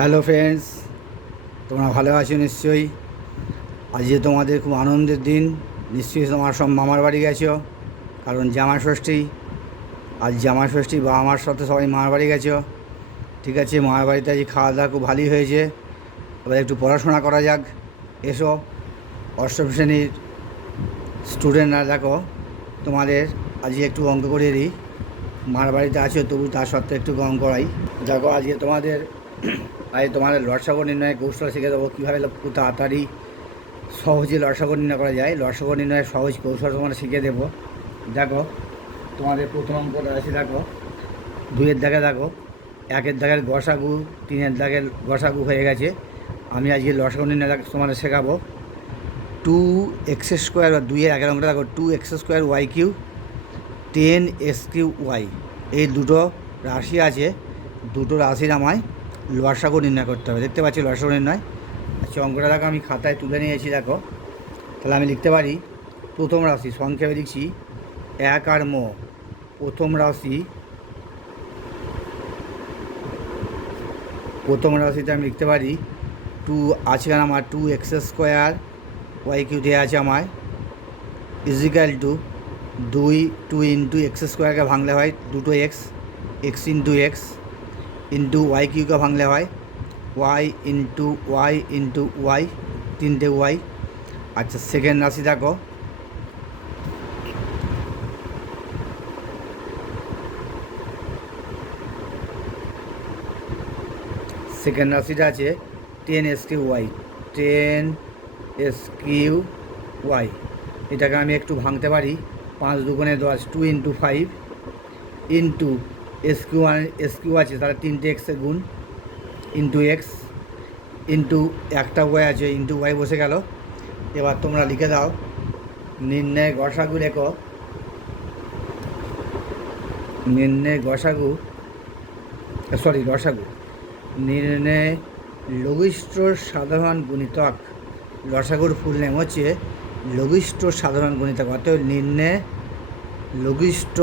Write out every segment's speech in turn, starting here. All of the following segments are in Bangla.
হ্যালো ফ্রেন্ডস, তোমরা ভালো আছো নিশ্চয়ই। আজকে তোমাদের খুব আনন্দের দিন। নিশ্চয়ই তোমার সব মামার বাড়ি গেছো, কারণ জামাই ষষ্ঠী। আজ জামাই ষষ্ঠী, বাবা মার সাথে সবাই মামার বাড়ি গেছো। ঠিক আছে, মামার বাড়িতে আজ খাওয়া দাওয়া খুব ভালোই হয়েছে। এবার একটু পড়াশোনা করা যাক। এসো, অষ্টম শ্রেণীর স্টুডেন্টরা, দেখো তোমাদের আজকে একটু অঙ্ক করিয়ে দিই। মার বাড়িতে আছো তবু তার সত্ত্বেও একটু অঙ্ক করাই। দেখো আজকে তোমাদের লসাগু নির্ণয়ের কৌশল শিখে দেবো, কীভাবে খুব তাড়াতাড়ি সহজে লসাগু নির্ণয় করা যায়। লসাগু নির্ণয়ের সহজ কৌশল তোমাদের শিখে দেবো। দেখো তোমাদের প্রথম অঙ্কটা আছে, দেখো দুইয়ের দাগে দেখো একের দাগের গসাগু, তিনের দাগের গসাগু হয়ে গেছে। আমি আজকে লসাগু নির্ণয় তোমাদের শেখাবো। 2x² বা দুইয়ের একের অঙ্কটা দেখো 2x² y³ 10x³ y। এই দুটো রাশি আছে, দুটো রাশির আমায় লসাগু নির্ণয় করতে হবে। দেখতে পাচ্ছি লসাগু নির্ণয়। আচ্ছা, অঙ্কটা দেখো আমি খাতায় তুলে নিয়েছি। দেখো তাহলে আমি লিখতে পারি প্রথম রাশি, সংক্ষেপে লিখছি 1 আর ম। প্রথম রাশিতে আমি লিখতে পারি 2 আছে আমার 2x² y³ দেওয়া আছে আমার, ইজিক্যাল টু 2 ইন্টু x² ভাঙলে হয় দুটো x into x into y³ ভাঙলে হয় y ইন্টু y, তিনটে y। আচ্ছা, সেকেন্ড রাশি দেখো সেকেন্ড রাশিটা আছে 10x³ 10x³y। এটাকে আমি একটু ভাঙতে পারি 5 দুগুণে 10, 2 ইন্টু 5 ইন্টু SQ আছে তাহলে 3টে এক্সের গুণ ইন্টু x ইন্টু একটা y আছে ইন্টু y বসে গেল। এবার তোমরা লিখে দাও নির্ণয় গসাগু। লেখো নির্ণয় লসাগু। নির্ণয় লঘিষ্ঠ সাধারণ গুণিতক। লসাগুর ফুল নেম হচ্ছে লঘিষ্ঠ সাধারণ গুণিতক। অর্থাৎ নির্ণয় লঘিষ্ঠ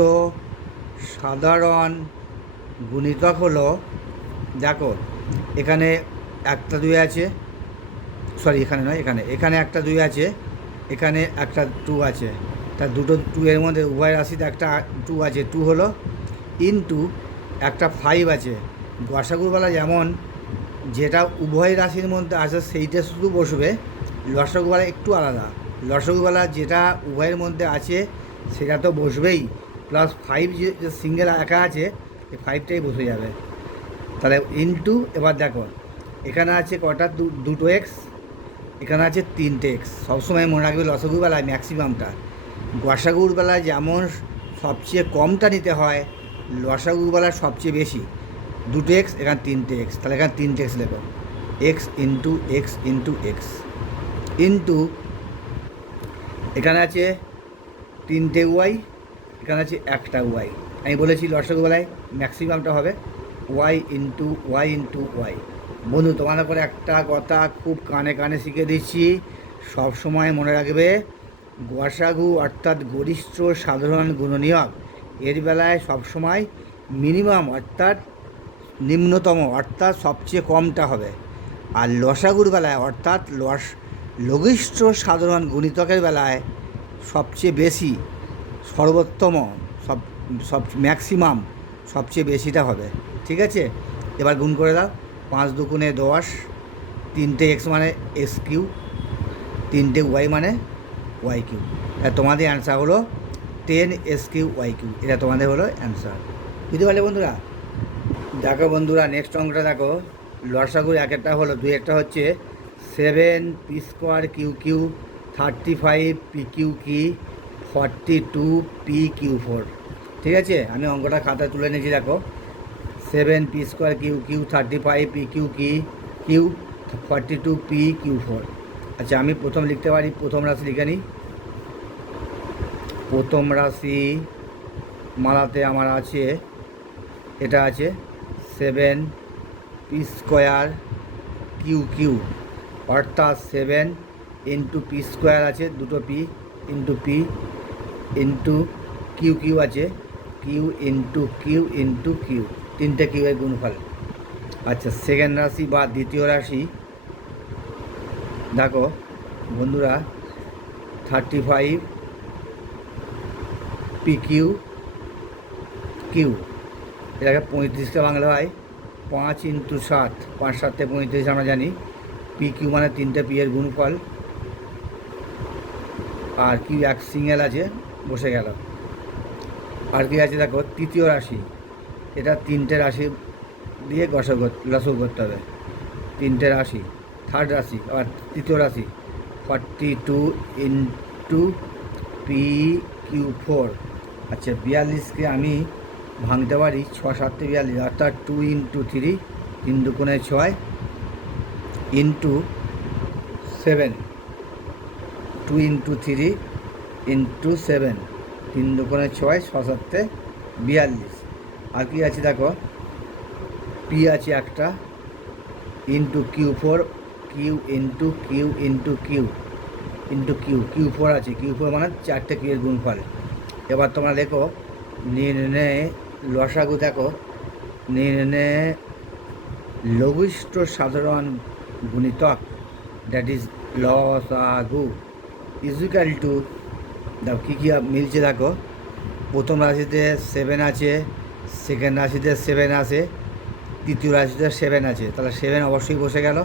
সাধারণ গুণিতক হলো, দেখো এখানে একটা 2 আছে, এখানে নয়, এখানে একটা 2 আছে, এখানে একটা 2 আছে। তা দুটো 2 এর মধ্যে উভয় রাশিতে একটা 2 আছে, 2 হলো ইন্টু একটা 5 আছে। গসাগুবেলা যেমন যেটা উভয় রাশির মধ্যে আছে সেইটা শুধু বসবে, লসাগুবেলা একটু আলাদা। লসাগুবেলা যেটা উভয়ের মধ্যে আছে সেটা তো বসবেই, প্লাস 5 যে সিঙ্গেল একা আছে এই 5টাই বসে যাবে। তাহলে ইন্টু, এবার দেখো এখানে আছে কটা দুটো x, এখানে আছে 3টে x। সবসময় মনে রাখবে লসাগুর বেলায় ম্যাক্সিমামটা, গসাগুর বেলায় যেমন সবচেয়ে কমটা নিতে হয়, লসাগুর বেলায় সবচেয়ে বেশি। 2টে x, এখানে 3টে x, তাহলে এখানে 3টে x লেখো, x ইন্টু x ইন্টু এখানে আছে 3টে y, এখানে আছে একটা y। আমি বলেছি লসাগু বেলায় ম্যাক্সিমামটা হবে y ইন্টু y। বন্ধু, তোমার করে একটা কথা খুব কানে কানে শিখে দিচ্ছি, সব সময় মনে রাখবে গসাগু অর্থাৎ গরিষ্ঠ সাধারণ গুণনীয়ক এর বেলায় সবসময় মিনিমাম অর্থাৎ নিম্নতম অর্থাৎ সবচেয়ে কমটা হবে। আর লসাগুর বেলায় অর্থাৎ লঘিষ্ঠ সাধারণ গুণিতকের বেলায় সবচেয়ে বেশি, সর্বোত্তম, সব ম্যাক্সিমাম সবচেয়ে বেশিটা হবে। ঠিক আছে, এবার গুণ করে দাও। 5 দুগুণে 10, 3টে x মানে x³, 3টে y মানে y³। তোমাদের অ্যান্সার হলো 10x³y³। এটা তোমাদের হলো অ্যান্সার। বুঝতে পারলে বন্ধুরা? দেখো বন্ধুরা, নেক্সট অঙ্কটা দেখো। লসাগুর একটা হলো 2, একটা হচ্ছে 7p² q³ 35 pq³ 42 pq4। ঠিক আছে, আমি অঙ্কটা খাতা তুলে নিয়েছি। দেখো 7p² q³ 35 pq³ 42 pq4। আচ্ছা, আমি প্রথম লিখতে পারি, প্রথম রাশি লিখে নিই। প্রথম রাশি মালাতে আমার আছে, এটা আছে 7p² q³ অর্থাৎ 7 ইন্টু p² আছে দুটো p into p into q³ আছে q into q into q, 3টে q এর গুণফল। আচ্ছা, সেকেন্ড রাশি বা দ্বিতীয় রাশি দেখো বন্ধুরা, 35 PQ কিউ, এটাকে 35টা বাংলা হয় 5 × 7, 5 7 35 আমরা জানি। PQ মানে 3টে পি এর গুণফল, আর কিউ এক সিঙ্গেল আছে বসে গেল। আর কি আছে দেখো, তৃতীয় রাশি, এটা 3টে রাশি দিয়ে লসগু করতে হবে। 3টে রাশি, থার্ড রাশি আর তৃতীয় রাশি 42 × PQ4। আচ্ছা, 42কে আমি ভাঙতে পারি 6 7 42, অর্থাৎ 2 × 3, 3 দুগুণে 6 ইন্টু 7, 2 × 3 × 7, 3 দুগুণে 6, 6 7 42। আর কি আছে দেখো, পি আছে একটা, into Q4, Q into Q into Q into Q4 আছে, Q4 মানে 4টে কিউ এর গুণফল। এবার তোমরা দেখো নির্ণয়ে লসাগু, দেখো নির্ণয়ে লঘিষ্ঠ সাধারণ গুণিতক, দ্যাট ইজ লসাগু, ইজিক্যাল টু, দেখো কী কী মিলছে দেখো। প্রথম রাশিতে 7 আছে, সেকেন্ড রাশিতে 7 আছে, তৃতীয় রাশিতে 7 আছে, তাহলে 7 অবশ্যই বসে গেল।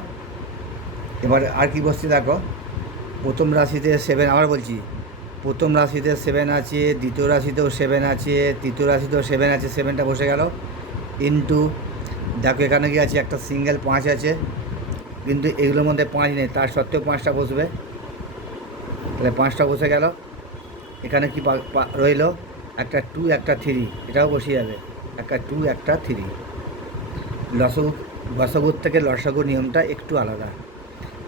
এবার আর কি বসছে দেখো, প্রথম রাশিতে 7, আবার বলছি, প্রথম রাশিতে 7 আছে, দ্বিতীয় রাশিতেও 7 আছে, তৃতীয় রাশিতেও 7 আছে, 7টা বসে গেল। ইন্টু, দেখো এখানে কি আছে, একটা সিঙ্গেল 5 আছে, কিন্তু এগুলোর মধ্যে 5 নেই, তার সত্ত্বেও 5টা বসবে, তাহলে 5টা বসে গেল। এখানে কি রইল, একটা 2 একটা 3, এটাও বসে যাবে, একটা 2 একটা 3। লসাগুর থেকে লসাগুর নিয়মটা একটু আলাদা।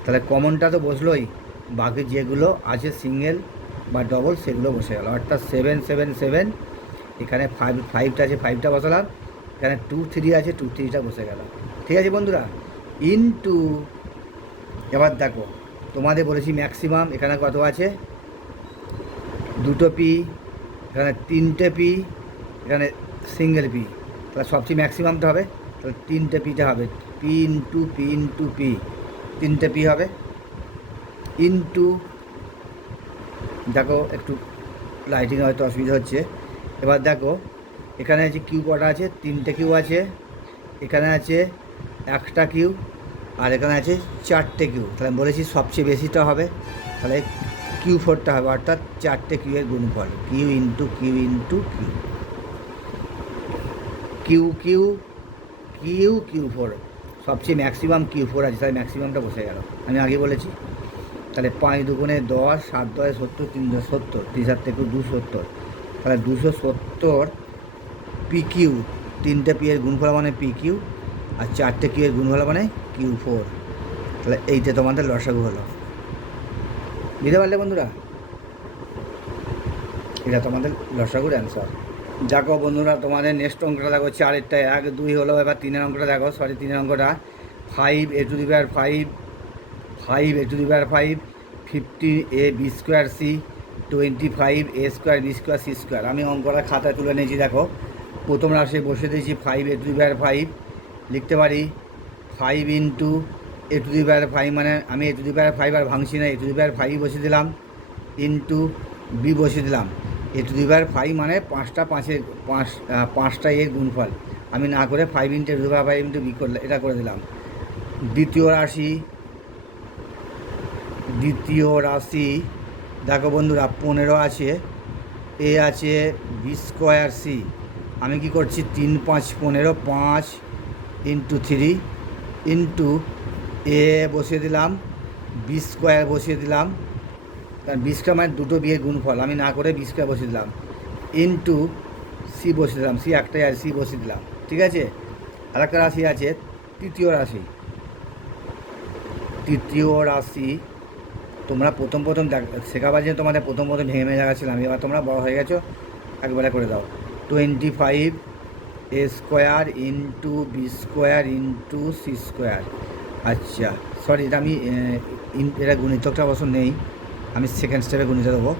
তাহলে কমনটা তো বসলোই, বাকি যেগুলো আছে সিঙ্গেল বা ডবল সেগুলো বসে গেল, অর্থাৎ 7 7 7, এখানে 5টা আছে, 5টা বসালাম, এখানে 2 3 আছে, 2 3টা বসে গেল। ঠিক আছে বন্ধুরা, ইনটু, এবার দেখো তোমাদের বলেছি ম্যাক্সিমাম, এখানে কত আছে, 2টো পি, এখানে 3টে পি, এখানে সিঙ্গেল পি, তাহলে সবচেয়ে ম্যাক্সিমামটা হবে, তাহলে 3টে পিটা হবে, P into P into P, 3টে পি হবে, ইন্টু, দেখো একটু লাইটিং হয়তো অসুবিধা হচ্ছে। এবার দেখো এখানে আছে কিউ কটা আছে, 3টে কিউ আছে, এখানে আছে একটা কিউ, আর এখানে আছে 4টে কিউ, তাহলে আমি বলেছি সবচেয়ে বেশিটা হবে, তাহলে Q4টা হবে, অর্থাৎ 4টে কিউ এর গুণফল, Q into Q into Q, Q Q Q Q4, সবচেয়ে ম্যাক্সিমাম Q4 আছে, তাহলে ম্যাক্সিমামটা বসে গেল, আমি আগে বলেছি। তাহলে 5 দুগুণে 10, 7 10 70, 3 10 70, 3 7 থেকে 270, তাহলে 270 PQ, 3টে পি এর গুণফল মানে PQ, আর 4টে কিউ এর গুণফল মানে Q4, তাহলে এইটা তোমাদের লসাগু হলো। বুঝতে পারলে বন্ধুরা, এটা তোমাদের লসাগুর অ্যান্সার। দেখো বন্ধুরা, তোমাদের নেক্সট অঙ্কটা দেখো, 4-এরটা 1 2 হলো। এবার 3-এর অঙ্কটা দেখো, সরি 3-এর অঙ্কটা 5a⁵, 5a⁵, 15ab² c, 25a² b² c²। আমি অঙ্কটা খাতায় তুলে নিয়েছি, দেখো প্রথম রাশি বসে দিয়েছি 5a⁵, লিখতে পারি 5 ইন্টু a⁵, মানে আমি a⁵ আর ভাঙছি না, a⁵ বসে দিলাম, ইন্টু বি বসে দিলাম। a⁵ মানে 5টা এর গুণফল, আমি না করে 5 ইন্টু a⁵ ইন্টু বি করলে এটা করে দিলাম। দ্বিতীয় রাশি দেখো বন্ধুরা, 15 আছে, এ আছে b² c, আমি কি করছি 3 5 15, 5 ইন্টু 3 ইন্টু এ বসিয়ে দিলাম, b² বসিয়ে দিলাম, কারণ 20টা মানে 2টো বিয়ের গুণফল, আমি না করে 20টা বসিয়ে দিলাম, ইন্টু সি বসিয়ে দিলাম, সি একটাই আছে, সি বসিয়ে দিলাম। ঠিক আছে, আর একটা রাশি আছে তৃতীয় রাশি, তোমরা প্রথম শেখাবার জন্য তোমাদের প্রথম ভেঙে দেখাচ্ছিলাম, এবার তোমরা বড় হয়ে গেছো, একবারে করে দাও। 25a² into b² into c²। আচ্ছা সরি, এটা আমি এটা গুণিতকটা অবশ্য নেই, আমি সেকেন্ড স্টেপে গুণিত দেবো।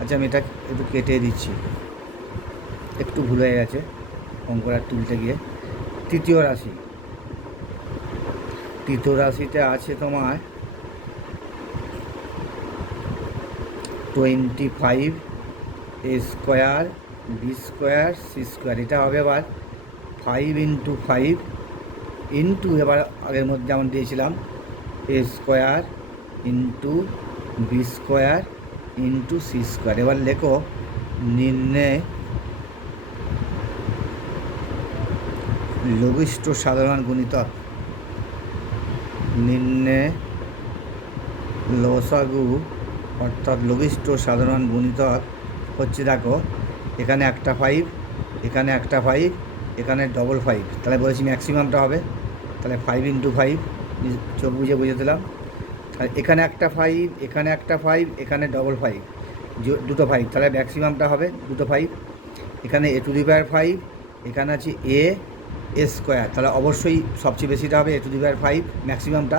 আচ্ছা আমি এটা একটু কেটে দিচ্ছি, একটু ভুল হয়ে গেছে অঙ্কটা তুলতে গিয়ে। তৃতীয় রাশি তৃতীয় রাশিতে আছে তোমার 25 a square B square C square. এটা হবে আবার 5 × 5 ইন্টু, এবার আগের মধ্যে যেমন দিয়েছিলাম, A square into B square into C square. এবার লেখো নির্ণয় লঘিষ্ঠ সাধারণ গুণিতক। নির্ণয় লসাগু অর্থাৎ লঘিষ্ঠ সাধারণ গুণিতক হচ্ছে, দেখো এখানে একটা 5, এখানে একটা 5, এখানে ডবল 5, তাহলে বলেছি ম্যাক্সিমামটা হবে, তাহলে 5 × 5, চোখ বুঝে বুঝে দিলাম। আর এখানে একটা 5, এখানে একটা 5, এখানে ডবল 5, দুটো 5, তাহলে ম্যাক্সিমামটা হবে দুটো 5। এখানে a⁵, এখানে আছে এ স্কোয়ার, তাহলে অবশ্যই সবচেয়ে বেশিটা হবে a⁵, ম্যাক্সিমামটা।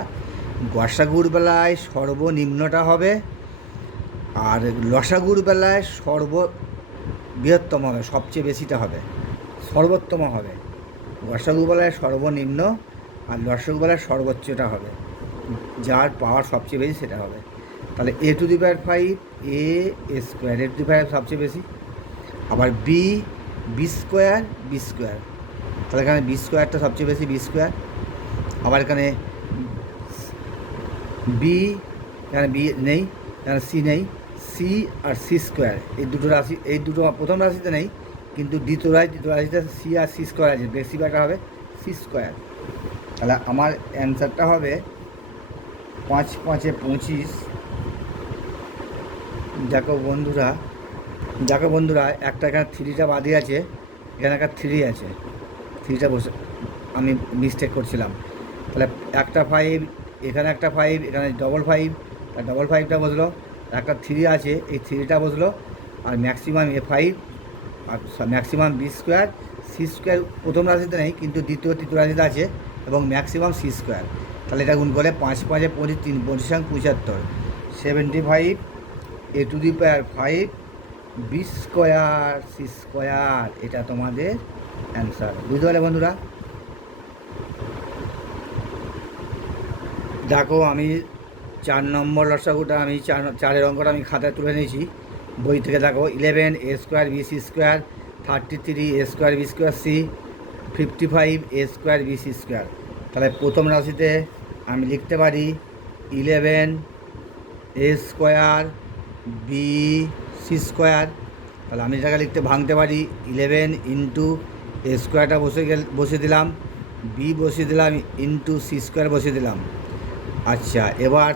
গসাগুর বেলায় সর্বনিম্নটা হবে, আর লসাগুর বেলায় বৃহত্তম হবে, সবচেয়ে বেশিটা হবে, সর্বোত্তম হবে। গসাগু বেলায় সর্বনিম্ন আর লসাগু বেলায় সর্বোচ্চটা হবে, যার পাওয়ার সবচেয়ে বেশি সেটা হবে। তাহলে a⁵, এ স্কোয়ার, a⁵ সবচেয়ে বেশি। আবার বি স্কোয়ার, তাহলে এখানে বি স্কোয়ারটা সবচেয়ে বেশি, বি স্কোয়ার। আবার এখানে এখানে বি নেই, এখানে সি নেই, সি আর সি স্কোয়ার, এই দুটো রাশি, এই দুটো প্রথম রাশিতে নেই, কিন্তু দ্বিতীয় রাশিতে সি আর সি স্কোয়ার আছে, বেশি ব্যাটা হবে সি স্কোয়ার। তাহলে আমার অ্যান্সারটা হবে 5 × 5 = 25। দেখো বন্ধুরা একটা এখানে 3টা বাদে আছে, এখানে একটা 3 আছে, 3টা বসে আমি মিস্টেক করছিলাম। তাহলে একটা 5, এখানে একটা 5, এখানে ডবল 5, আর ডবল 5টা বসলো, একটা 3 আছে, এই 3টা বসলো, আর ম্যাক্সিমাম a⁵, আর maximum B square, C square প্রথম রাশিতে নেই, কিন্তু তৃতীয় রাশিতে আছে, এবং ম্যাক্সিমাম সি স্কোয়ার। তাহলে এটা গুণ করে 5 × 5 = 25, 25 × 75, a⁵, B square C square. এটা তোমাদের অ্যান্সার। বুঝতে পারলে বন্ধুরা? দেখো আমি 4 নম্বর লসাগুটা, আমি 4-এর অঙ্কটা আমি খাতায় তুলে নিয়েছি বই থেকে। দেখো 11 a square B C square, 33 a square B square C, 55 a square B C square. তাহলে প্রথম রাশিতে আমি লিখতে পারি 11 a square B C square. তাহলে আমি এটাকে ভাঙতে পারি 11 × a স্কোয়ারটা বসে দিলাম, বি বসিয়ে দিলাম, ইন্টু সি স্কোয়ার বসিয়ে দিলাম। আচ্ছা, এবার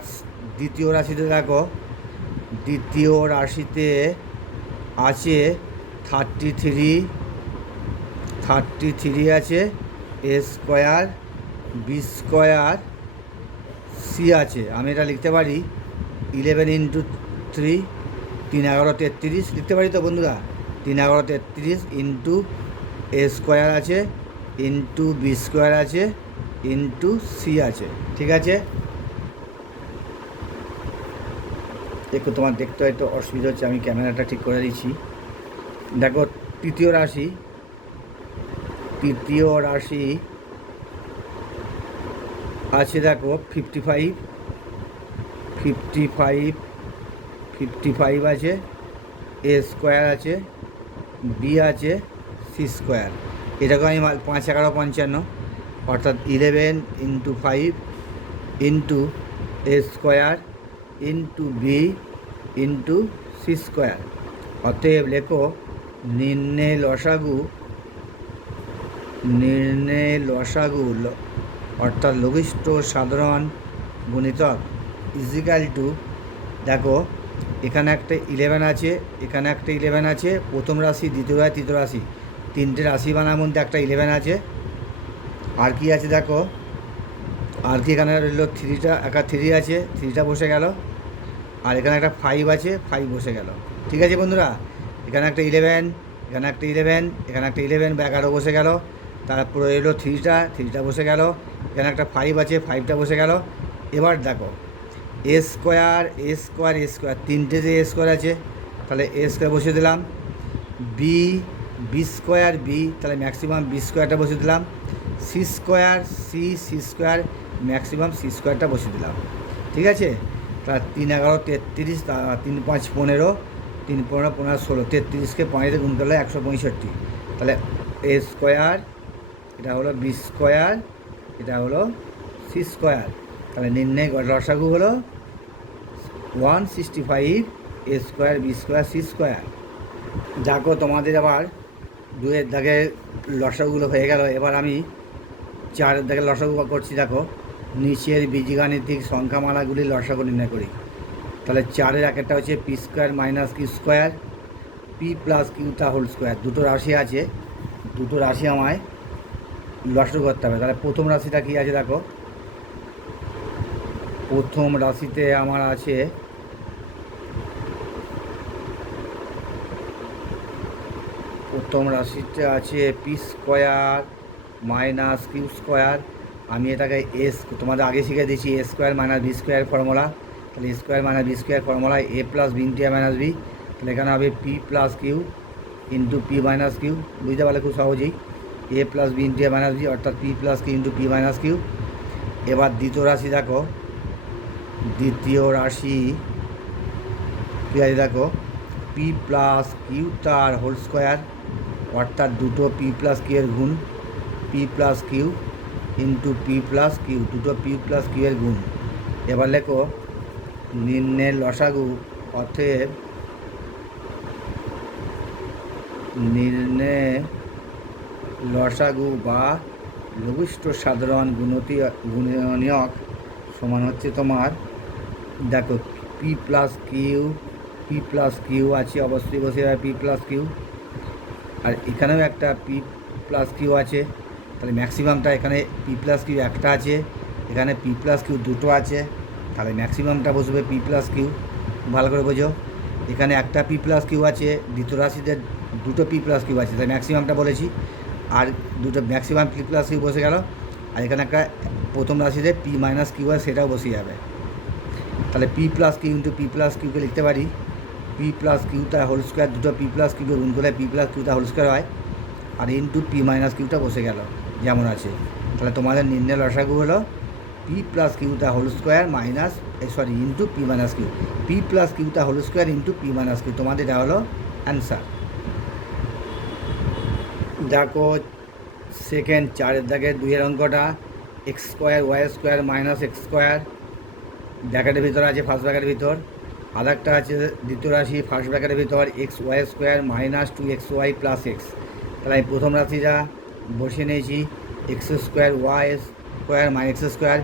দ্বিতীয় রাশিতে দেখো, দ্বিতীয় রাশিতে আছে 33 আছে, A square B square C আছে। আমি এটা লিখতে পারি 11 × 3, 3 × 11 = 33 লিখতে পারি তো বন্ধুরা। 3 × 11 = 33 ইন্টু এ স্কোয়ার আছে, ইন্টু বি স্কোয়ার আছে, ইন্টু সি আছে। ঠিক আছে, দেখো তোমার দেখতে হয়তো অসুবিধা হচ্ছে, আমি ক্যামেরাটা ঠিক করে দিচ্ছি। দেখো তৃতীয় রাশি আছে, দেখো 55 আছে, এ স্কোয়ার আছে, বি আছে, সি স্কোয়ার। এটাকে আমি 5 × 11 = 55, অর্থাৎ 11 × 5 into A square into B into C square. অতএব লেখো নির্ণয় লসাগু অর্থাৎ লঘিষ্ঠ সাধারণ গুণিতক ইজিক্যাল টু, দেখো এখানে একটা 11 আছে, এখানে একটা 11 আছে, প্রথম রাশি, দ্বিতীয় রাশি, তৃতীয় রাশি, 3টে রাশি বানার মধ্যে একটা 11 আছে। আর কি আছে দেখো, আর কি এখানে রইল 3টা, একটা 3 আছে, 3টা বসে গেল, আর এখানে একটা 5 আছে, 5 বসে গেল। ঠিক আছে বন্ধুরা, এখানে একটা 11, এখানে একটা 11, এখানে একটা 11 বা 11 বসে গেল, তারপরে এলো 3টা বসে গেল, এখানে একটা 5 আছে, 5টা বসে গেল। এবার দেখো এ স্কোয়ার 3টে যে এ স্কোয়ার আছে, তাহলে এ স্কোয়ার বসিয়ে দিলাম, বি স্কোয়ার বি, তাহলে ম্যাক্সিমাম বি স্কোয়ারটা বসিয়ে দিলাম, C square C square, maximum C স্কোয়ারটা বসিয়ে দিলাম। ঠিক আছে, তা 3×11 = 33, 3×5 = 15, 3×15 = 15, 16, 33কে 5 দিয়ে গুণ করলে 165। তাহলে এ স্কোয়ার, এটা হলো বি স্কোয়ার, এটা হলো সি স্কোয়ার। তাহলে নির্ণয় লসাগু হলো 165 A square B square C square. দেখো তোমাদের আবার 2-এর দাগে লসাগুলো হয়ে গেল। এবার আমি 4-এর দাগে লসাগু করছি। দেখো, নিচের বীজগাণিতিক সংখ্যামালাগুলির লসাগু নির্ণয় করি। তাহলে 4-এর একটা হচ্ছে P square minus Q square, P plus কিউটা হোল স্কোয়ার। দুটো রাশি আছে, দুটো রাশি আমায় লসাগু করতে হবে। তাহলে প্রথম রাশিটা কী আছে দেখো, প্রথম রাশিতে আমার আছে P square minus Q square. আমি এটাকে এস, তোমাদের আগে শিখে দিয়েছি A square minus B square formula. তাহলে A square minus B square formula A plus B into A minus B. তাহলে এখানে হবে P plus Q into P minus Q. বুঝতে পারলে খুব সহজেই, A plus B into A minus B, অর্থাৎ P plus Q into P minus Q. এবার দ্বিতীয় রাশি দেখো, দ্বিতীয় রাশি কী আছে দেখো, পি প্লাস কিউ তার হোল স্কোয়ার, অর্থাৎ দুটো পি প্লাস কিউ এর গুণ, P plus Q into P plus Q, দুটো পি প্লাস কিউ এর গুণ। এবার লেখো নিম্নের লসাগু, অতএব নির্ণয় লসাগু বা লঘিষ্ঠ সাধারণ গুণনীয়ক সমান হচ্ছে তোমার, দেখো পি প্লাস কিউ আছে, অবশ্যই বসে যাবে পি প্লাস কিউ, আর এখানেও একটা পি প্লাস কিউ আছে। তাহলে ম্যাক্সিমামটা এখানে পি প্লাস কিউ একটা আছে, এখানে পি প্লাস কিউ দুটো আছে। তাহলে ম্যাক্সিমামটা বসবে পি প্লাস কিউ। ভালো করে বোঝো, এখানে একটা পি প্লাস কিউ আছে, দ্বিতীয় রাশিতে দুটো পি প্লাস কিউ আছে, তাই ম্যাক্সিমামটা বলেছি। আর দুটো ম্যাক্সিমাম পি প্লাস কিউ বসে গেল, আর এখানে একটা প্রথম রাশিতে পি মাইনাস কিউ আছে, সেটাও বসে যাবে। তাহলে P plus Q into P plus কিউকে লিখতে পারি পি প্লাস কিউটা হোল স্কোয়ার, দুটো পি প্লাস কিউকে গুণ করলে পি প্লাস কিউটা হোল স্কোয়ার হয়, আর ইন্টু পি মাইনাস কিউটা বসে গেল যেমন আছে। তাহলে তোমাদের নির্ণয় লসাগু হলো পি প্লাস কিউটা whole square minus into P minus Q, P plus কিউটা whole square into P minus Q. তোমাদের এটা হলো অ্যান্সার। দেখো সেকেন্ড 4-এর দাগের 2-এর অঙ্কটা, X square Y square minus X square ব্র্যাকেটের ভিতর আছে, ফার্স্ট ব্র্যাকেটের ভিতর। আর একটা আছে দ্বিতীয় রাশি, ফার্স্ট ব্র্যাকেটের ভিতর X Y square minus 2xy plus X. তাহলে আমি প্রথম রাশিটা বসিয়ে নিয়েছি, X square Y square minus X square.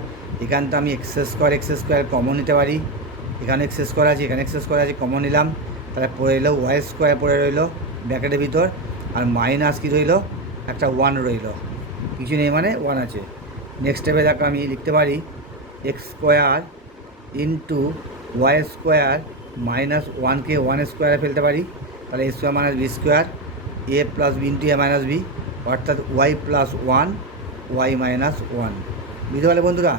এখানটা আমি এক্স স্কোয়ার কমন নিতে পারি, এখানে এক্স স্কোয়ার আছে, এখানে এক্স স্কোয়ার আছে, কমন নিলাম। তাহলে পড়ে রইলো ওয়াই স্কোয়ার পড়ে রইলো ব্র্যাকেটের ভিতর, আর মাইনাস কী রইলো, একটা 1 রইলো, কিছু নেই মানে 1 আছে। নেক্সট স্টেপে দেখো আমি লিখতে পারি X square into Y square minus 1কে 1 স্কোয়ারে ফেলতে পারি। তাহলে A square minus B square, A plus B into A minus B, অর্থাৎ ওয়াই প্লাস 1 ওয়াই মাইনাস 1। বুঝতে পারলে বন্ধুরা,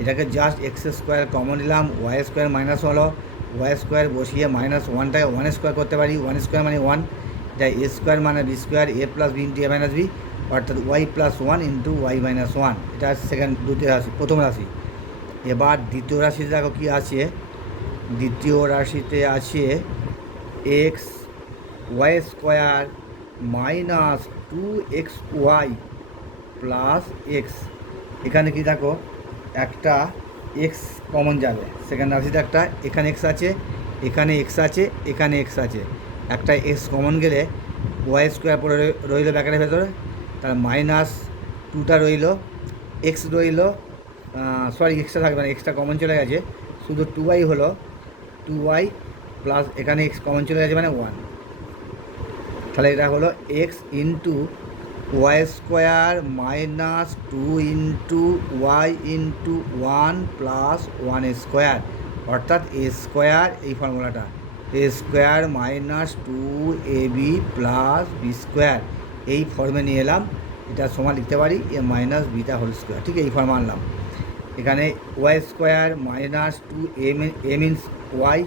এটাকে জাস্ট এক্স স্কোয়ার কমন নিলাম, ওয়াই স্কোয়ার মাইনাস হলো, ওয়াই স্কোয়ার বসিয়ে মাইনাস 1টাকে 1 স্কোয়ার করতে পারি, 1 স্কোয়ার মানে 1, যা এ স্কোয়ার মানে B square, A plus B into A minus B, অর্থাৎ Y plus 1 into Y minus 1। এটা সেকেন্ড দ্বিতীয় রাশি, প্রথম রাশি। এবার দ্বিতীয় রাশিতে দেখো কী আছে, দ্বিতীয় রাশিতে আছে X Y square minus 2xy plus X. এখানে কি দেখো একটা এক্স কমন যাবে, সেকেন্ড রাশিতে একটা, এখানে এক্স আছে, এখানে এক্স আছে, এখানে এক্স আছে, একটা এক্স কমন গেলে ওয়াই স্কোয়ার পরে রইল ব্র্যাকেটের ভেতরে, তার মাইনাস 2টা রইল, এক্স রইল, এক্সট্রা থাকবে না, এক্সট্রা কমন চলে গেছে, শুধু 2y হলো, 2y প্লাস এখানে এক্স কমন চলে গেছে মানে 1। তাহলে এটা হলো X into Y square minus 2 into Y into 1 plus 1 square, অর্থাৎ এ স্কোয়ার, এই ফর্মুলাটা A square minus 2ab plus B square, এই ফর্মে নিয়ে এলাম। এটা সমান লিখতে পারি এ মাইনাস বিটা হোল স্কোয়ার। ঠিক এই ফর্মে আনলাম। এখানে Y square minus 2a means Y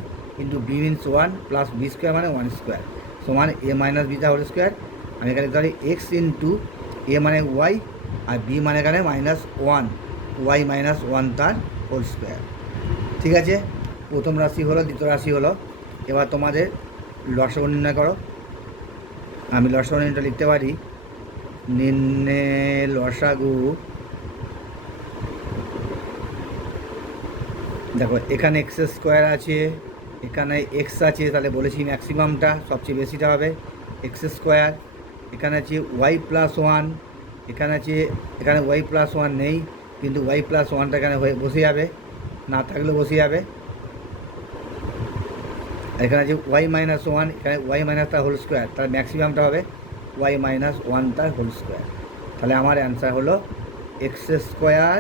into B means 1 plus B square মানে 1 স্কোয়ার সমান এ মাইনাস বিটা হোল স্কোয়ার। আমি এখানে লিখতে পারি এক্স ইন্টু এ মানে ওয়াই আর বি মানে এখানে -1, ওয়াই মাইনাস ওয়ান তার হোল স্কোয়ার। ঠিক আছে, প্রথম রাশি হলো, দ্বিতীয় রাশি হলো। এবার তোমাদের লসাগু নির্ণয় করো। আমি লসাগু নির্ণয়টা লিখতে পারি, নিম্নে লসাগু, দেখো এখানে এক্স স্কোয়ার আছে, এখানে এক্স আছে, তাহলে বলেছি ম্যাক্সিমামটা সবচেয়ে বেশিটা হবে এক্স স্কোয়ার। এখানে আছে ওয়াই প্লাস ওয়ান, এখানে আছে, এখানে ওয়াই প্লাস ওয়ান নেই, কিন্তু ওয়াই প্লাস ওয়ানটা এখানে হয়ে বসে যাবে, না থাকলেও বসে যাবে। এখানে আছে ওয়াই মাইনাস ওয়ান, এখানে ওয়াই মাইনাস তার হোল স্কোয়ার, তাহলে ম্যাক্সিমামটা হবে ওয়াই মাইনাস ওয়ান তার হোল স্কোয়ার। তাহলে আমার অ্যান্সার হলো এক্স স্কোয়ার।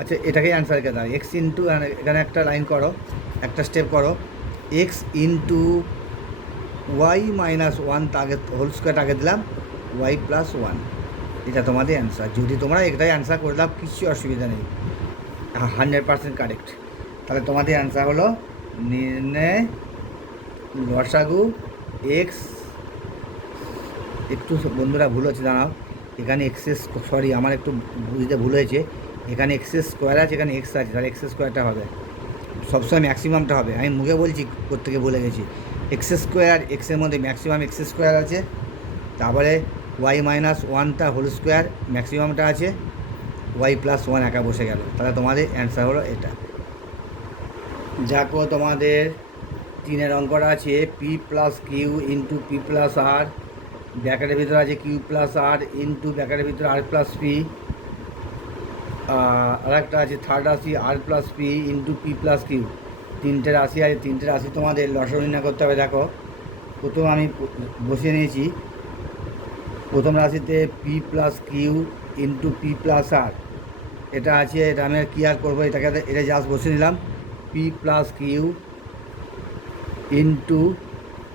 আচ্ছা, এটাকেই অ্যান্সার কে দাও, এক্স ইন্টু, এখানে একটা লাইন করো, একটা স্টেপ করো, X into Y minus one আগে হোল স্কোয়ার আগে দিলাম, ওয়াই প্লাস ওয়ান, এটা তোমাদের অ্যান্সার। যদি তোমরা এটাই অ্যান্সার করে দাও কিছু অসুবিধা নেই, 100% কারেক্ট। তাহলে তোমাদের অ্যান্সার হলো নির্ণয় লসাগু এক্স, একটু বন্ধুরা ভুল হচ্ছে, দাঁড়াও, এখানে এক্সেস, সরি আমার একটু বুঝতে ভুল হয়েছে, এখানে এক্স স্কোয়ার আছে, এখানে এক্স আছে, তাহলে এক্স স্কোয়ারটা হবে, সবসময় ম্যাক্সিমামটা হবে। আমি মুখে বলছি, প্রত্যেকে ভুলে গেছি, এক্স স্কোয়ার, এক্সের মধ্যে ম্যাক্সিমাম এক্স স্কোয়ার আছে, তারপরে ওয়াই মাইনাস ওয়ানটা হোল স্কোয়ার ম্যাক্সিমামটা আছে, ওয়াই প্লাস ওয়ান একা বসে গেল। তাহলে তোমাদের অ্যান্সার হলো এটা। যাকো তোমাদের 3 অঙ্কটা আছে, P plus Q into P plus R, ব্র্যাকেটের ভিতরে আছে কিউ প্লাস আর ইন্টু ব্র্যাকেটের ভিতরে আর প্লাস পি, আর একটা আছে থার্ড রাশি R plus P into P plus Q. 3টে রাশি আছে, 3টে রাশি তোমাদের লসাগু নির্ণয় করতে হবে। দেখো প্রথম আমি বসিয়ে নিয়েছি, প্রথম রাশিতে P plus Q into P plus R, এটা আছে, এটা আমি কি আর করবো, এটাকে এটা জাস্ট বসিয়ে নিলাম, P plus Q into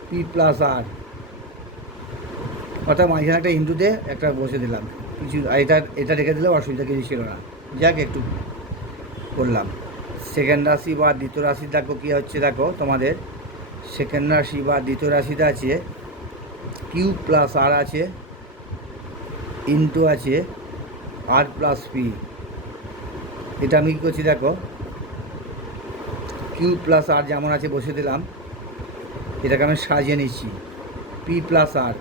P plus R, অর্থাৎ মাঝখানে একটা ইন্টুতে একটা বসে দিলাম, কিছু এটা রেখে দিলেও অসুবিধা কিছু ছিল না, যাক একটু করলাম। সেকেন্ড রাশি বা দ্বিতীয় রাশি দেখো কী হচ্ছে, দেখো তোমাদের সেকেন্ড রাশি বা দ্বিতীয় রাশিতে আছে কিউ প্লাস আর আছে ইন্টু আছে আর প্লাস পি। এটা আমি কী করছি, দেখো কিউ প্লাস আর যেমন আছে বসে দিলাম, এটাকে আমি সাজিয়ে নিচ্ছি, পি প্লাস আর,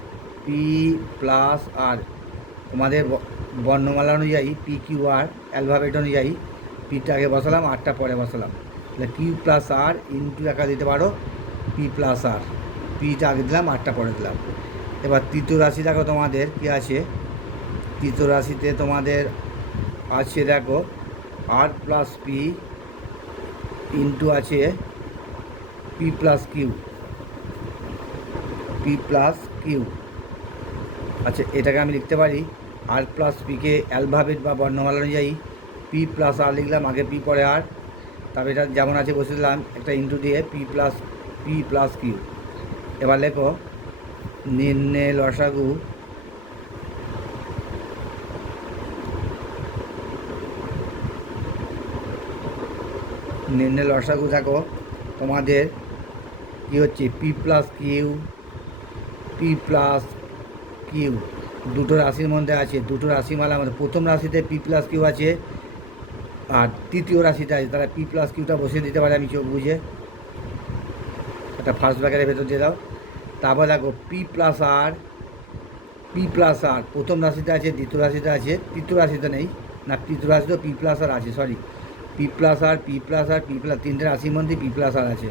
পি প্লাস আর, তোমাদের বর্ণমালা অনুযায়ী পি কিউ আর, অ্যালফাবেট অনুযায়ী পিটা আগে বসালাম, আরটা পরে বসালাম, তাহলে কিউ প্লাস আর ইন্টু একা দিতে পারো পি প্লাস আর, পিটা আগে দিলাম, আরটা পরে দিলাম। এবার তৃতীয় রাশি দেখো তোমাদের কী আছে, তৃতীয় রাশিতে তোমাদের আছে দেখো আর প্লাস পি ইন্টু আছে P plus Q, P plus Q. আচ্ছা, এটাকে আমি লিখতে পারি আর প্লাস পিকে অ্যালফাবেট বা বর্ণমালা অনুযায়ী পি প্লাস আর লিখলাম, আগে পি পরে আর, তারপরে এটা যেমন আছে বসে দিলাম একটা ইন্টু দিয়ে পি প্লাস কিউ। এবার লেখো নির্ণয় লসাগু দেখো তোমাদের কী হচ্ছে, পি প্লাস কিউ, দুটো রাশির মধ্যে আছে, দুটো রাশিমালা আমাদের, প্রথম রাশিতে পি প্লাস কিউ আছে আর তৃতীয় রাশিতে আছে, তারা পি প্লাস কিউটা বসিয়ে দিতে পারে আমি চোখ বুঝে, একটা ফার্স্ট ব্র্যাকেটের ভেতর দিয়ে দাও। তারপর দেখো পি প্লাস আর, প্রথম রাশিতে আছে, দ্বিতীয় রাশিতে আছে, তৃতীয় রাশিতে নেই, না তৃতীয় রাশিতেও পি প্লাস আর আছে, সরি পি প্লাস আর, তিনটে রাশির মধ্যে পি প্লাস আর আছে,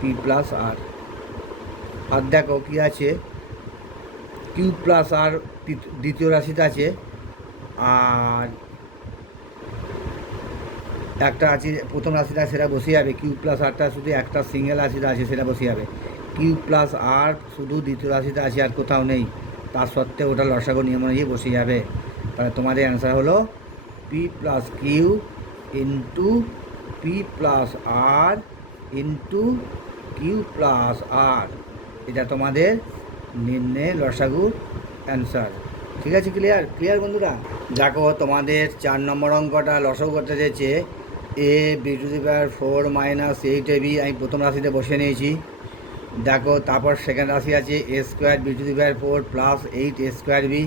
পি প্লাস আর। আর দেখো কী আছে, কিউ প্লাস আর দ্বিতীয় রাশিতে আছে, আর একটা আছে প্রথম রাশিটা, সেটা বসে যাবে, কিউ প্লাস আরটা শুধু একটা সিঙ্গেল রাশিতে আছে, সেটা বসে যাবে, কিউ প্লাস আর শুধু দ্বিতীয় রাশিতে আছে আর কোথাও নেই, তার সত্ত্বেও ওটা লসাগু নিয়ম অনুযায়ী বসে যাবে। তাহলে তোমাদের অ্যান্সার হলো P plus Q into P plus R into Q plus R, এটা তোমাদের নির্ণয় লসাগু অ্যান্সার। ঠিক আছে, ক্লিয়ার বন্ধুরা। দেখো তোমাদের 4 নম্বর অঙ্কটা লসাগু করতে চেয়েছে A B to the power 4 minus 8ab, আমি প্রথম রাশিতে বসে নিয়েছি। দেখো তারপর সেকেন্ড রাশি আছে A square B to the power 4 plus 8 a square B,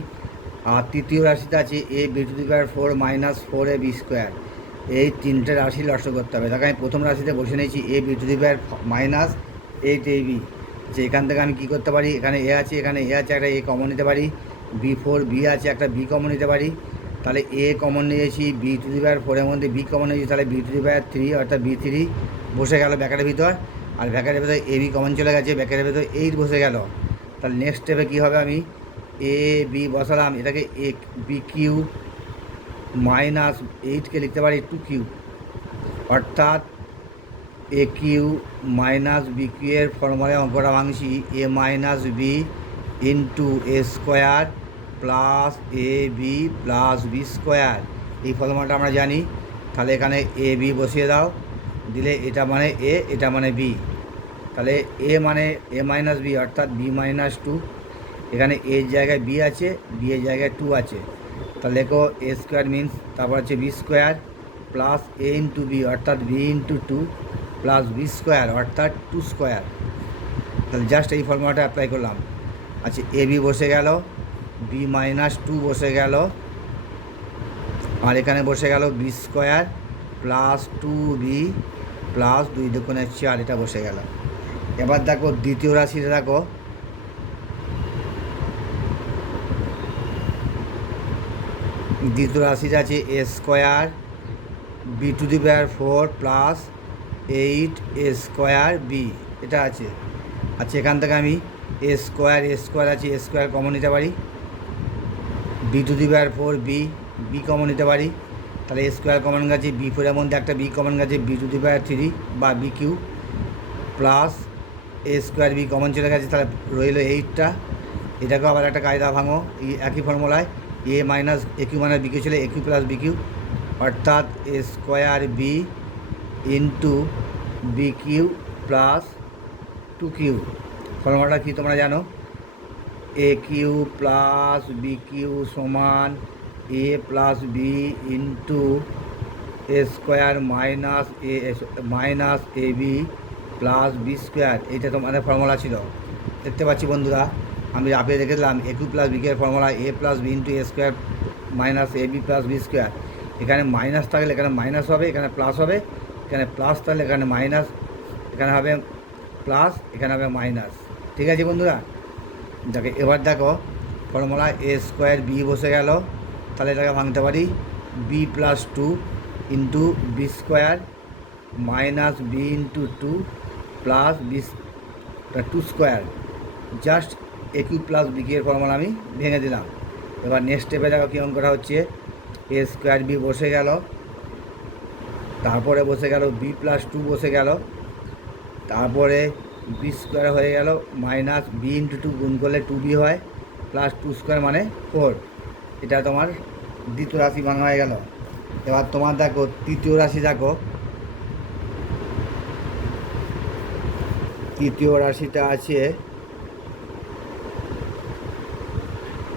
আর তৃতীয় রাশিতে আছে A B to the power 4 minus 4ab square. এই তিনটে রাশি লসাগু করতে হবে। দেখো আমি প্রথম রাশিতে বসে নিয়েছি A B to the power minus 8ab। যে এখান থেকে আমি কী করতে পারি, এখানে এ আছে, এখানে এ আছে, একটা এ কমন নিতে পারি। B4 বি আছে, একটা বি কমন নিতে পারি। তাহলে এ কমন নিয়েছি, বি টু দি পাওয়ার 4-এর মধ্যে বি কমন নিয়েছি, তাহলে বি টু দি পাওয়ার 3 অর্থাৎ B3 বসে গেল ব্যাকেটের ভিতর। আর ব্যাকেটের ভিতরে এ বি কমন চলে গেছে, ব্যাকেটের ভিতর 8 বসে গেল। তাহলে নেক্সট স্টেপে কী হবে, আমি এ বি বসালাম, এটাকে এ বি কিউ মাইনাস 8কে লিখতে পারি 2q, অর্থাৎ A cube minus B cube এর ফর্মুলায় অঙ্কটা ভাঙছি এ minus B into A square plus A B plus B square. এই ফর্মুলাটা আমরা জানি। তাহলে এখানে এ বি বসিয়ে দাও, দিলে এটা মানে এ, এটা মানে বি। তাহলে এ মানে এ মাইনাস বি অর্থাৎ বি মাইনাস 2। এখানে এর জায়গায় বি আছে, বি এর জায়গায় 2 আছে। তাহলে লেখো এ স্কোয়ার মিনস তারপর হচ্ছে B square plus A into B অর্থাৎ B into 2 plus B square অর্থাৎ 2 স্কোয়ার। তাহলে জাস্ট এই ফর্মুলাটা অ্যাপ্লাই করলাম। আচ্ছা, এ বি বসে গেল, বি মাইনাস 2 বসে গেল, আর এখানে বসে গেল B square plus 2b plus 2 দুগুণে 4, এটা বসে গেল। এবার দেখো দ্বিতীয় রাশিটা, দেখো দ্বিতীয় রাশিটা আছে A square B to the power 4 plus 8 A square B, এটা আছে। আচ্ছা, এখান থেকে আমি এ স্কোয়ার আছে, এ স্কোয়ার কমন নিতে পারি। B to the power 4 B common নিতে পারি। তাহলে এ স্কোয়ার কমন গেছে, B4-এর মধ্যে একটা বি কমন গেছে, বি টু দি পাওয়ার 3 বা বি কিউ প্লাস এ স্কোয়ার বি কমন চলে গেছে, তাহলে রইল 8টা। এটাকেও আবার একটা কায়দা ভাঙো, এই একই ফর্মুলায় A minus A cube minus B cube ছিল A cube plus B cube, অর্থাৎ A square B into B cube plus 2q। ফর্মুলাটা কি তোমরা জানো, A cube plus B cube সমান A plus B into A square minus A B plus B square. এইটা তোমাদের ফর্মুলা ছিল। দেখতে পাচ্ছি বন্ধুরা, আমি আপনি রেখে দিলাম এ cube plus B কিউর formula A plus B into A square minus A B plus B square. এখানে মাইনাস থাকলে এখানে মাইনাস হবে, এখানে প্লাস হবে, এখানে প্লাস থাকলে এখানে মাইনাস, এখানে হবে প্লাস, এখানে হবে মাইনাস। ঠিক আছে বন্ধুরা, দেখো এবার দেখো ফর্মুলা এ স্কোয়ার বি বসে গেল। তাহলে এটাকে ভাঙতে পারি B plus 2 into B square minus B into 2 plus B 2 square. Just A cube plus B cube এর ফর্মুলা আমি ভেঙে দিলাম। এবার নেক্সট স্টেপে দেখো কী অঙ্কটা হচ্ছে, এ স্কোয়ার বি বসে গেল, তারপরে বসে গেল বি প্লাস 2 বসে গেল, তারপরে বি স্কোয়ার হয়ে গেল মাইনাস বি ইন্টু 2 গুণ করলে 2b হয় প্লাস 2 স্কোয়ার মানে 4। এটা তোমার দ্বিতীয় রাশি ভাঙা হয়ে গেল। এবার তোমার দেখো তৃতীয় রাশি, দেখো তৃতীয় রাশিটা আছে,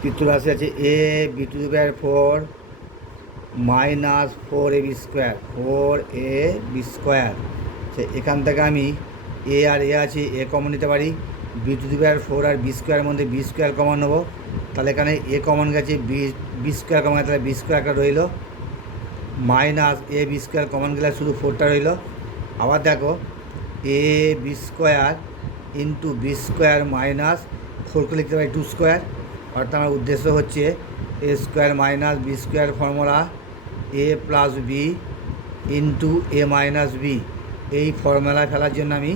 তৃতীয় রাশি আছে A B to the power 4 minus 4ab square 4ab square. সে এখান থেকে আমি এ আর এ আছে, এ কমন নিতে পারি। বি টু দি পাওয়ার 4 আর বি স্কোয়ারের মধ্যে বি স্কোয়ার কমন নেবো। তাহলে এখানে এ কমন গেছে, বি স্কোয়ার কমন গেছে, তাহলে বি স্কোয়ার একটা রইল minus A B square common গেলে শুধু 4টা রইল। আবার দেখো A B square into B square minus 4কে লিখতে পারি 2 স্কোয়ার। অর্থাৎ আমার উদ্দেশ্য হচ্ছে A square minus B square formula A plus B into A minus B, এই ফর্মুলায় ফেলার জন্য আমি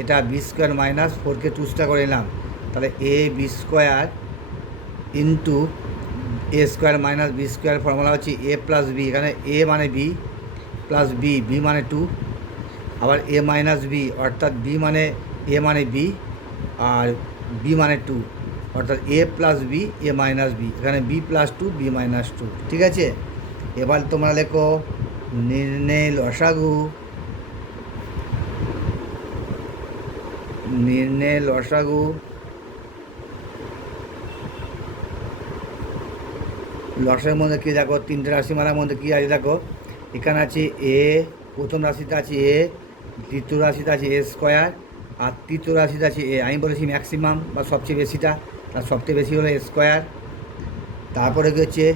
এটা বি স্কোয়ার মাইনাস 4কে 2 স্কোয়ার করে নিলাম। তাহলে A B square into A square minus B square formula হচ্ছে এ প্লাস বি, এখানে এ মানে বি প্লাস বি, বি মানে 2, আবার এ মাইনাস বি অর্থাৎ বি মানে এ মানে বি আর বি মানে 2, অর্থাৎ A plus B A minus B, এখানে বি প্লাস 2 বি মাইনাস 2। ঠিক আছে, এবার তোমরা লেখো নির্ণয় লসাগু, নির্ণয় লসাগু লসের মধ্যে কী দেখো, তিনটে রাশিমালার মধ্যে কী আছে দেখো, এখানে আছে এ, প্রথম রাশিতে আছে এ, দ্বিতীয় রাশিতে আছে এ স্কোয়ার, আর তৃতীয় রাশিতে আছে এ। আমি বলেছি ম্যাক্সিমাম বা সবচেয়ে বেশিটা, তার সবচেয়ে বেশি হলো এ স্কোয়ার। তারপরে কি হচ্ছে,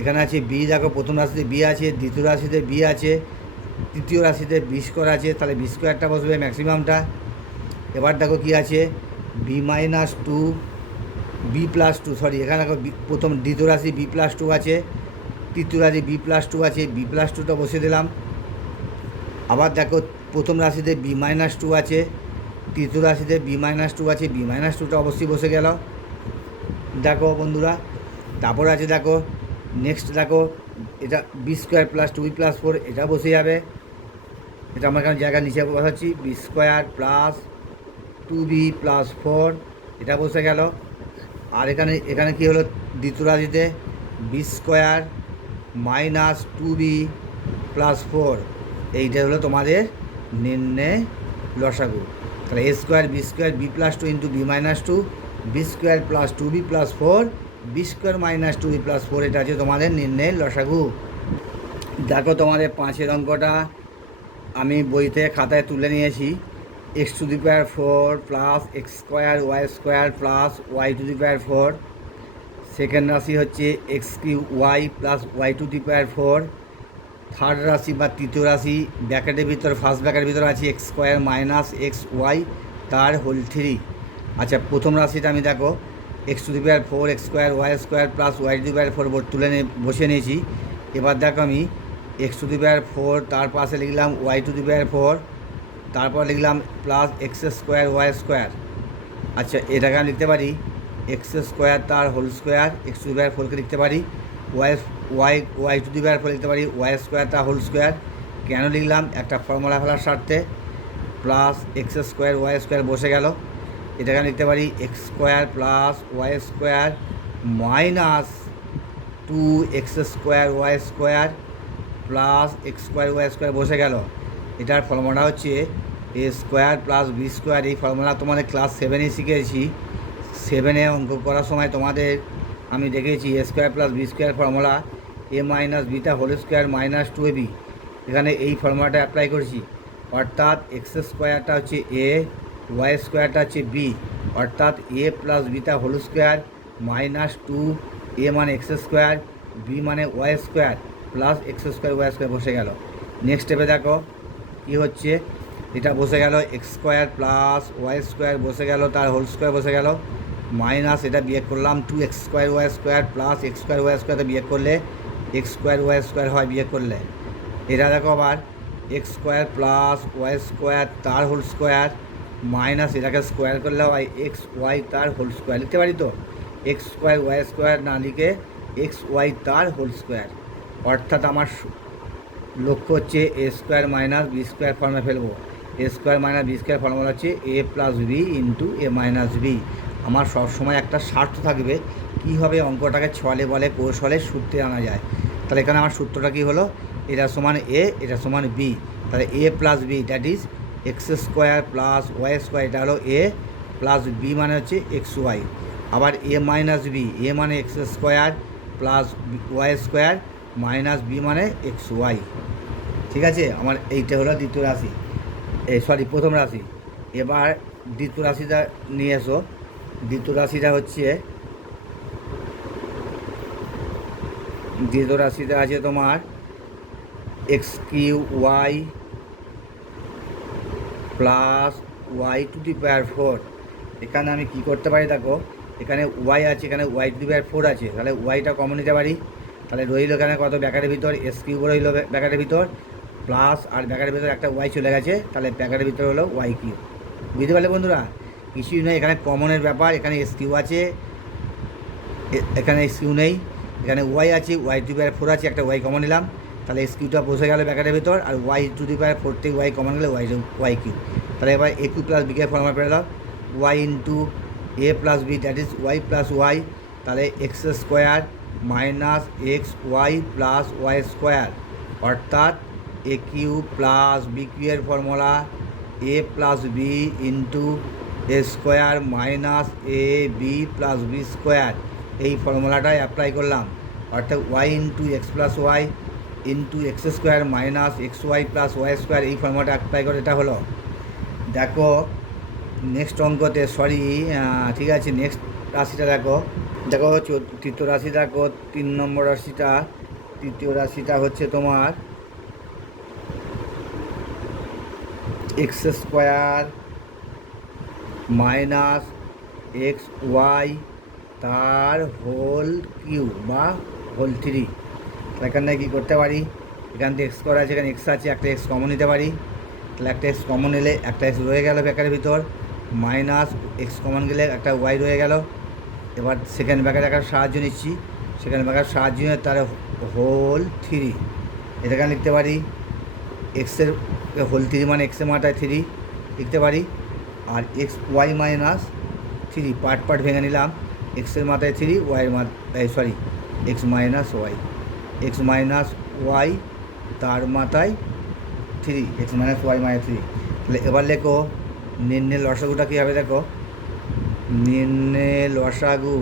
এখানে আছে বি, দেখো প্রথম রাশিতে বি আছে, দ্বিতীয় রাশিতে বি আছে, তৃতীয় রাশিতে বি স্কোয়ার আছে, তাহলে বি স্কোয়ারটা বসবে ম্যাক্সিমামটা। এবার দেখো কি আছে, B minus two, B plus two, sorry এখানে দেখো প্রথম দ্বিতীয় রাশি বি প্লাস টু আছে, তৃতীয় রাশি বি প্লাস টু আছে, বি প্লাস টুটা বসে দিলাম। আবার দেখো প্রথম রাশিতে বি মাইনাস টু আছে, তৃতীয় রাশিতে বি মাইনাস টু আছে, বি মাইনাস টুটা অবশ্যই বসে গেল। দেখো বন্ধুরা, তারপর আছে দেখো নেক্সট, দেখো এটা B square plus two B plus four, এটা বসে যাবে। এটা আমার এখানে জায়গা নিচে বসাচ্ছি, B square plus two B plus four, এটা বসে গেল। আর এখানে এখানে কী হলো, দ্বিতীয় রাশিতে B square minus two B plus four, এইটা হলো তোমাদের নির্ণয় লসাগু। তাহলে A square B plus two into B minus two, B square plus two B plus four, B square minus two B plus four, এটা আছে তোমাদের নির্ণয় লসাগু। দেখো তোমাদের 5 অঙ্কটা আমি বইতে খাতায় তুলে নিয়েছি। X to the power four plus X square Y square plus Y to the power four. Second রাশি হচ্ছে X cube Y plus Y to the power four. Third রাশি বা তৃতীয় রাশি ব্র্যাকেটের ভিতর, ফার্স্ট ব্র্যাকেটের ভিতর আছে X square minus X Y তার হোল থ্রি। আচ্ছা, প্রথম রাশিটা আমি দেখো X to the power four X square Y square plus Y to the power four তুলে বসে নিয়েছি। এবার দেখো আমি X to the power four, তার পাশে লিখলাম Y to the power four, তারপর লিখলাম plus X square Y square. আচ্ছা, এটাকে আমি লিখতে পারি এক্স স্কোয়ার তার whole square, X to the power ফোরকে লিখতে পারি Y Y Y to the power four লিখতে পারি ওয়াই স্কোয়ার তার হোল স্কোয়ার। কেন লিখলাম, একটা ফর্মুলা ফেলার স্বার্থে। Plus X square Y square বসে গেল। এটাকে আমি লিখতে পারি X square plus Y square minus two X square Y square plus X square Y square বসে গেল। এটার ফর্মুলা হচ্ছে A square plus B square. এই ফর্মুলা তোমাদের ক্লাস 7-এ শিখেছি। 7-এ অঙ্ক করার সময় তোমাদের আমি দেখেছি A square plus B square formula A minus বিটা whole square minus two A B. এখানে এই ফর্মুলাটা অ্যাপ্লাই করেছি, অর্থাৎ এক্স স্কোয়ারটা হচ্ছে এ, ওয়াই স্কোয়ারটা হচ্ছে বি, অর্থাৎ এ প্লাস বিটা whole square minus two A মানে এক্স স্কোয়ার, বি মানে Y square plus X square Y square বসে গেল। নেক্সট স্টেপে দেখো কী হচ্ছে, এটা বসে গেল X square plus Y square বসে গেল, তার হোল স্কোয়ার বসে গেল, মাইনাস এটা বিয়োগ করলাম two X square Y square plus X square Y স্কোয়ারটা বিয়োগ করলে এক্স স্কোয়ার ওয়াই স্কোয়ার হয় বিয়োগ করলে। এটা দেখো আবার X square plus Y square তার হোল স্কোয়ার মাইনাস এটাকে স্কোয়ার করলে হয় এক্স ওয়াই তার হোল স্কোয়ার। লিখতে পারি তো এক্স স্কোয়ার ওয়াই স্কোয়ার না লিখে এক্স ওয়াই তার হোল স্কোয়ার। অর্থাৎ আমার লক্ষ্য হচ্ছে A square minus B square ফর্মে ফেলবো। A square minus B square formula হচ্ছে A plus B into A minus B. আমার সবসময় একটা স্বার্থ থাকবে কীভাবে অঙ্কটাকে ছলে বলে কৌশলে সূত্রে আনা যায়। তাহলে এখানে আমার সূত্রটা কী হলো, এটা সমান এ, এটা সমান বি, তাহলে A plus B that is X square plus Y square, এটা হলো এ, প্লাস বি মানে হচ্ছে এক্স ওয়াই। আবার এ মাইনাস বি, এ মানে X square plus Y square minus B মানে এক্স ওয়াই। ঠিক আছে, আমার এইটা হলো দ্বিতীয় রাশি, সরি প্রথম রাশি। এবার দ্বিতীয় রাশিটা নিয়ে এসো। দ্বিতীয় রাশিটা হচ্ছে, দ্বিতীয় রাশিটা আছে তোমার X cube Y plus Y to the power four. এখানে আমি কী করতে পারি দেখো, এখানে ওয়াই আছে, এখানে Y to the power four আছে, তাহলে ওয়াইটা কমন নিতে পারি। তাহলে রইল এখানে কত, ব্যাকেটের ভিতর এস কিউ রইল ব্যাকেটের ভিতর, প্লাস আর ব্যাকেটের ভিতর একটা ওয়াই চলে গেছে, তাহলে ব্যাকেটের ভিতর হলো ওয়াই কিউ। বুঝতে পারলে বন্ধুরা, কিছুই নয়, এখানে কমনের ব্যাপার। এখানে এস কিউ আছে, এখানে এস কিউ নেই, এখানে ওয়াই আছে, Y to the power four আছে, একটা ওয়াই কমন নিলাম, তাহলে এস কিউটা বসে গেল ব্যাকেটের ভিতর, আর Y to the power four থেকে ওয়াই কমন গেলে ওয়াই কিউ। তাহলে এবার এ কিউ প্লাস বিকে ফর্মুলা পেলাম Y into A plus B that is Y plus Y. তাহলে X square minus X Y plus Y square, অর্থাৎ A cube plus B cube এর formula A plus B into A square minus A B plus B square. এই ফর্মুলাটাই অ্যাপ্লাই করলাম, অর্থাৎ Y into X plus Y into X square minus X Y plus Y square, এই ফর্মুলাটা অ্যাপ্লাই করে এটা হলো। দেখো নেক্সট অঙ্কতে, সরি ঠিক আছে, নেক্সট রাশিটা দেখো। দেখো তৃতীয় রাশি, দেখো 3 নম্বর রাশিটা, তৃতীয় রাশিটা হচ্ছে তোমার X square minus X Y তার হোল কিউ বা হোল 3। এখানে কী করতে পারি, এখান থেকে এক্স স্কোয়ার আছে, এখানে এক্স আছে, একটা এক্স কমন নিতে পারি। তাহলে একটা এক্স কমন এলে একটা এক্স রয়ে গেল ব্যাকারের ভিতর, মাইনাস এক্স কমন গেলে একটা ওয়াই রয়ে গেল। এবার সেকেন্ড ব্যাকের একটা সাহায্য নিচ্ছি, সেকেন্ড ব্যাকের সাহায্য নিয়ে তার হোল 3 এটাকে লিখতে পারি। এক্সের হোল 3 মানে এক্সের মাথায় 3 লিখতে পারি। আর X Y minus 3 part part ভেঙে নিলাম, এক্সের মাথায় 3, ওয়াইয়ের মাথায় X minus Y, X minus Y তার মাথায় 3, এক্স মাইনাস ওয়াই মাইনাস 3। তাহলে এবার লেখো নির্ণয় লসাগুটা কী হবে, দেখো নির্ণয় লসাগু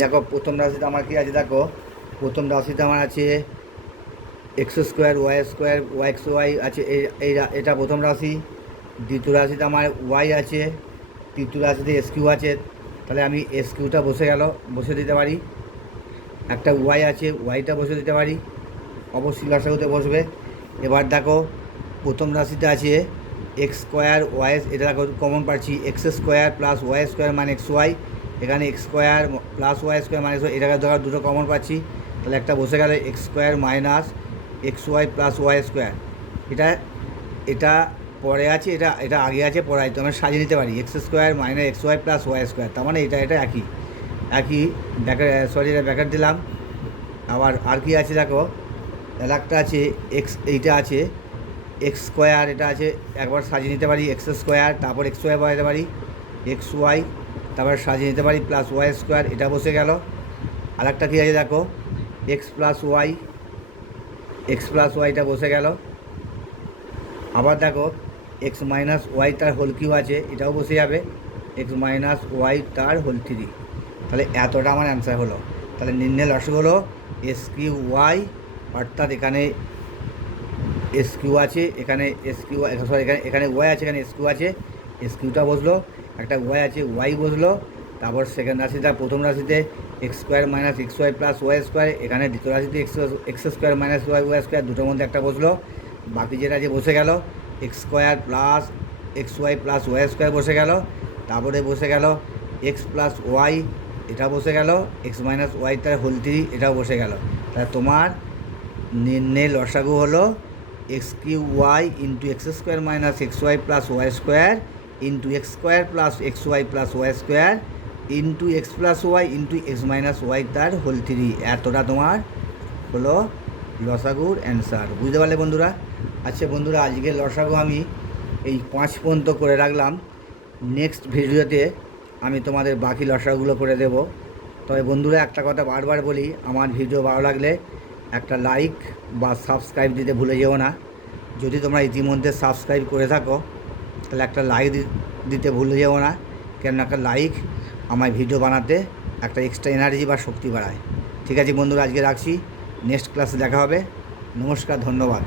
দেখো প্রথম রাশিতে আমার কী আছে, দেখো প্রথম রাশিতে আমার আছে X square Y X Y আছে, এটা প্রথম রাশি। দ্বিতীয় রাশিতে আমার ওয়াই আছে, তৃতীয় রাশিতে এস কিউ আছে। তাহলে আমি এস কিউটা বসে দিতে পারি। একটা ওয়াই আছে, ওয়াইটা বসে দিতে পারি, অবশ্যই লসাগুতে বসবে। এবার দেখো প্রথম রাশিতে আছে এক্স স্কোয়ার ওয়াই, এটা দেখো কমন পাচ্ছি, X square plus Y square মানে এক্স ওয়াই, এখানে X square plus Y square মানে এক্স ওয়াই, এটাকে ধরো দুটো কমন পাচ্ছি। তাহলে একটা বসে গেল X square minus X Y plus Y square. এটা পরে আছে, এটা আগে আছে, পরে আছে, তো আমরা সাজিয়ে নিতে পারি X square minus X Y plus Y square. তার মানে এটা একই এটা ব্যাকেট দিলাম। আবার আর কি আছে দেখো, একটা আছে এক্স, এইটা আছে এক্স স্কোয়ার, এটা আছে, একবার সাজিয়ে নিতে পারি এক্স স্কোয়ার, তারপর এক্স ওয়াই বানাতে পারি এক্স ওয়াই, তারপর সাজিয়ে নিতে পারি প্লাস ওয়াই স্কোয়ার, এটা বসে গেল। আর একটা কী আছে দেখো এক্স প্লাস ওয়াইটা বসে গেল। আবার দেখো এক্স মাইনাস ওয়াই তার হোল কিউ আছে, এটাও বসে যাবে, এক্স মাইনাস ওয়াই তার হোল 3। তাহলে এতটা আমার অ্যান্সার হলো। তাহলে নির্ণয় লসাগু হলো এস কিউ ওয়াই, অর্থাৎ এখানে এস কিউ আছে, এখানে এখানে ওয়াই আছে, এখানে এস কিউ আছে, এস কিউটা বসলো, একটা ওয়াই আছে, ওয়াই বসলো। তারপর সেকেন্ড রাশিটা প্রথম রাশিতে X square minus X Y plus Y square, এখানে দ্বিতীয় রাশিতে X square minus Y square, দুটোর মধ্যে একটা বসলো। বাকি যেটা আছে বসে গেল X square plus X Y plus Y square বসে গেল। তারপরে বসে গেল এক্স প্লাস ওয়াই, এটা বসে গেল, এক্স মাইনাস ওয়াই তার হোল 3, এটাও বসে গেল। তাহলে তোমার নির্ণয় লসাগু হলো X cube Y into X square minus X Y plus Y square into X square plus X Y plus Y square into X plus Y into X minus Y তার হোল 3। এতটা তোমার হলো লসাগুর অ্যান্সার। বুঝতে পারলে বন্ধুরা? আচ্ছা বন্ধুরা, আজকের লসাগু আমি এই 5 পর্যন্ত করে রাখলাম। নেক্সট ভিডিওতে আমি তোমাদের বাকি লসাগুলো করে দেব। তবে বন্ধুরা একটা কথা বারবার বলি, আমার ভিডিও ভালো লাগলে একটা লাইক বা সাবস্ক্রাইব দিতে ভুলে যেও না। যদি তোমরা ইতিমধ্যে সাবস্ক্রাইব করে থাকো তাহলে একটা লাইক দিতে ভুলে যেও না, কেন একটা লাইক আমার ভিডিও বানাতে একটা এক্সট্রা এনার্জি বা শক্তি বাড়ায়। ঠিক আছে বন্ধুরা, আজকে রাখছি, নেক্সট ক্লাসে দেখা হবে। নমস্কার, ধন্যবাদ।